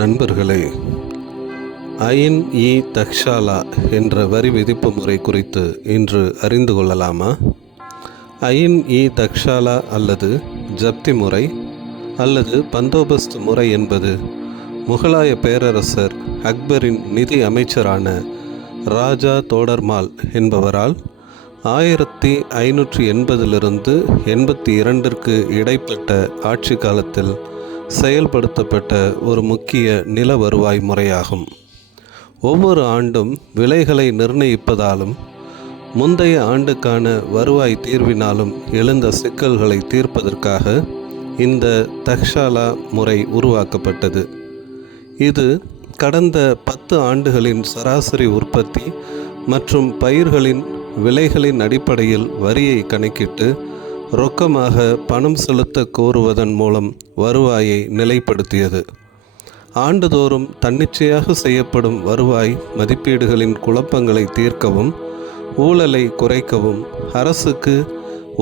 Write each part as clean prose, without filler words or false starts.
நண்பர்களே, ஐன்-இ-தக்ஷாலா என்ற வரி விதிப்பு முறை குறித்து இன்று அறிந்து கொள்ளலாமா? ஐன்-இ-தக்ஷாலா அல்லது ஜப்தி முறை அல்லது பந்தோபஸ்து முறை என்பது முகலாய பேரரசர் அக்பரின் நிதி அமைச்சரான ராஜா தோடர்மால் என்பவரால் 1580 82 இடைப்பட்ட ஆட்சி காலத்தில் செயல்படுத்தப்பட்ட ஒரு முக்கிய நில வருவாய் முறையாகும். ஒவ்வொரு ஆண்டும் விலைகளை நிர்ணயிப்பதாலும் முந்தைய ஆண்டுக்கான வருவாய் தீர்வினாலும் எழுந்த சிக்கல்களை தீர்ப்பதற்காக இந்த தக்ஷாலா முறை உருவாக்கப்பட்டது. இது கடந்த 10 ஆண்டுகளின் சராசரி உற்பத்தி மற்றும் பயிர்களின் விலைகளின் அடிப்படையில் வரியை கணக்கிட்டு ரொக்கமாக பணம் செலுத்த கோருவதன் மூலம் வருவாயை நிலைப்படுத்தியது. ஆண்டுதோறும் தன்னிச்சையாக செய்யப்படும் வருவாய் மதிப்பீடுகளின் குழப்பங்களை தீர்க்கவும் ஊழலை குறைக்கவும் அரசுக்கு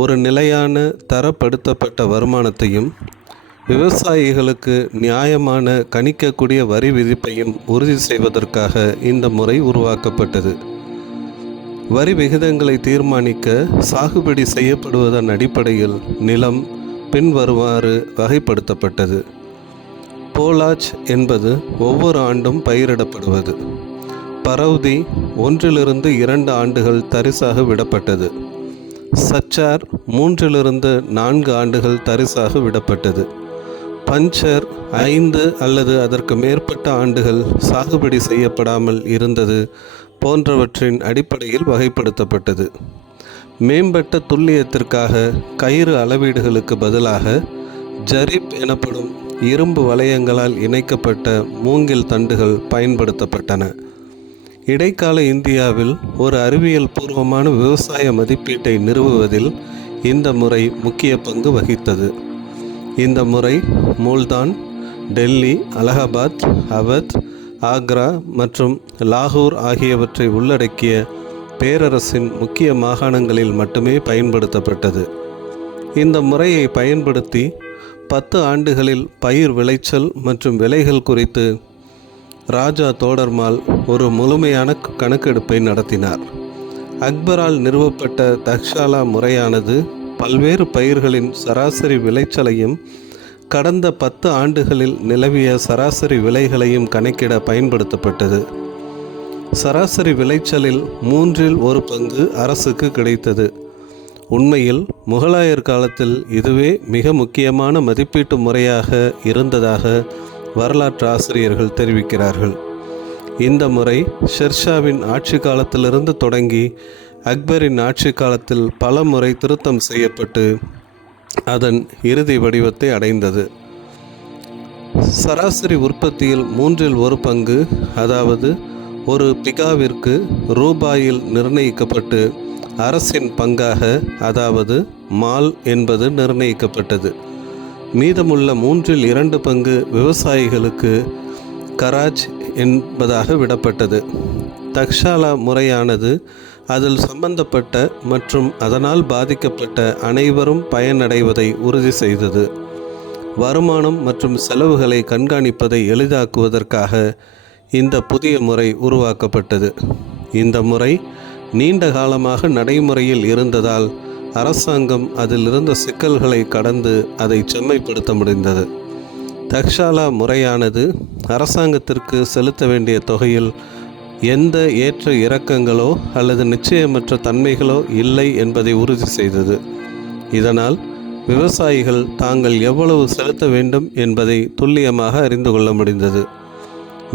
ஒரு நிலையான தரப்படுத்தப்பட்ட வருமானத்தையும் விவசாயிகளுக்கு நியாயமான கணிக்கக்கூடிய வரி விதிப்பையும் உறுதி செய்வதற்காக இந்த முறை உருவாக்கப்பட்டது. வரி விகிதங்களை தீர்மானிக்க சாகுபடி செய்யப்படுவதன் அடிப்படையில் நிலம் பின்வருமாறு வகைப்படுத்தப்பட்டது. போலாச் என்பது ஒவ்வொரு ஆண்டும் பயிரிடப்படுவது. பரௌதி 1 to 2 ஆண்டுகள் தரிசாக விடப்பட்டது. சச்சார் 3 to 4 ஆண்டுகள் தரிசாக விடப்பட்டது. பஞ்சர் 5 அல்லது அதற்கு மேற்பட்ட ஆண்டுகள் சாகுபடி செய்யப்படாமல் இருந்தது போன்றவற்றின் அடிப்படையில் வகைப்படுத்தப்பட்டது. மேம்பட்ட துல்லியத்திற்காக கயிறு அளவீடுகளுக்கு பதிலாக ஜரிப் எனப்படும் இரும்பு வளையங்களால் இணைக்கப்பட்ட மூங்கில் தண்டுகள் பயன்படுத்தப்பட்டன. இடைக்கால இந்தியாவில் ஒரு அறிவியல் பூர்வமான விவசாய மதிப்பீட்டை நிறுவுவதில் இந்த முறை முக்கிய பங்கு வகித்தது. இந்த முறை மூல்தான், டெல்லி, அலகாபாத், அவத், ஆக்ரா மற்றும் லாகூர் ஆகியவற்றை உள்ளடக்கிய பேரரசின் முக்கிய மாகாணங்களில் மட்டுமே பயன்படுத்தப்பட்டது. இந்த முறையை பயன்படுத்தி 10 ஆண்டுகளில் பயிர் விளைச்சல் மற்றும் விலைகள் குறித்து ராஜா தோடர்மால் ஒரு முழுமையான கணக்கெடுப்பை நடத்தினார். அக்பரால் நிறுவப்பட்ட தக்ஷாலா முறையானது பல்வேறு பயிர்களின் சராசரி விளைச்சலையும் கடந்த 10 ஆண்டுகளில் நிலவிய சராசரி விலைகளையும் கணக்கிட பயன்படுத்தப்பட்டது. சராசரி விளைச்சலில் 1/3 அரசுக்கு கிடைத்தது. உண்மையில் முகலாயர் காலத்தில் இதுவே மிக முக்கியமான மதிப்பீட்டு முறையாக இருந்ததாக வரலாற்று ஆசிரியர்கள் தெரிவிக்கிறார்கள். இந்த முறை ஷெர்ஷாவின் ஆட்சி காலத்திலிருந்து தொடங்கி அக்பரின் ஆட்சி காலத்தில் பல முறை திருத்தம் செய்யப்பட்டு அதன் இறுதி வடிவத்தை அடைந்தது. சராசரி உற்பத்தியில் 1/3 அதாவது ஒரு பிகாவிற்கு ரூபாயில் நிர்ணயிக்கப்பட்டு அரசின் பங்காக அதாவது மால் என்பது நிர்ணயிக்கப்பட்டது. மீதமுள்ள 2/3 விவசாயிகளுக்கு கராஜ் என்பதாக விடப்பட்டது. தக்ஷாலா முறையானது அதில் சம்பந்தப்பட்ட மற்றும் அதனால் பாதிக்கப்பட்ட அனைவரும் பயனடைவதை உறுதி செய்தது. வருமானம் மற்றும் செலவுகளை கண்காணிப்பதை எளிதாக்குவதற்காக இந்த புதிய முறை உருவாக்கப்பட்டது. இந்த முறை நீண்ட காலமாக நடைமுறையில் இருந்ததால் அரசாங்கம் அதில் இருந்த சிக்கல்களை கடந்து அதை செம்மைப்படுத்த முடிந்தது. தக்ஷாலா முறையானது அரசாங்கத்திற்கு செலுத்த வேண்டிய தொகையில் எந்த ஏற்ற இறக்கங்களோ அல்லது நிச்சயமற்ற தன்மைகளோ இல்லை என்பதை உறுதி செய்தது. இதனால் விவசாயிகள் தாங்கள் எவ்வளவு செலுத்த வேண்டும் என்பதை துல்லியமாக அறிந்து கொள்ள முடிந்தது.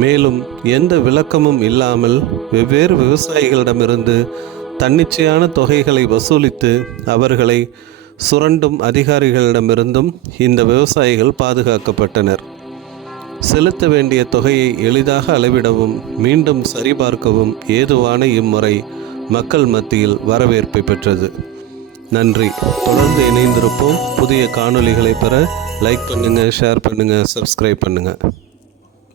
மேலும் எந்த விளக்கமும் இல்லாமல் வெவ்வேறு விவசாயிகளிடமிருந்து தன்னிச்சையான தொகைகளை வசூலித்து அவர்களை சுரண்டும் அதிகாரிகளிடமிருந்தும் இந்த விவசாயிகள் பாதுகாக்கப்பட்டனர். செலுத்த வேண்டிய தொகையை எளிதாக அளவிடவும் மீண்டும் சரிபார்க்கவும் ஏதுவான இம்முறை மக்கள் மத்தியில் வரவேற்பை பெற்றது. நன்றி. தொடர்ந்து இணைந்திருப்போம். புதிய காணொளிகளை பெற லைக் பண்ணுங்கள், ஷேர் பண்ணுங்கள், சப்ஸ்கிரைப் பண்ணுங்கள்.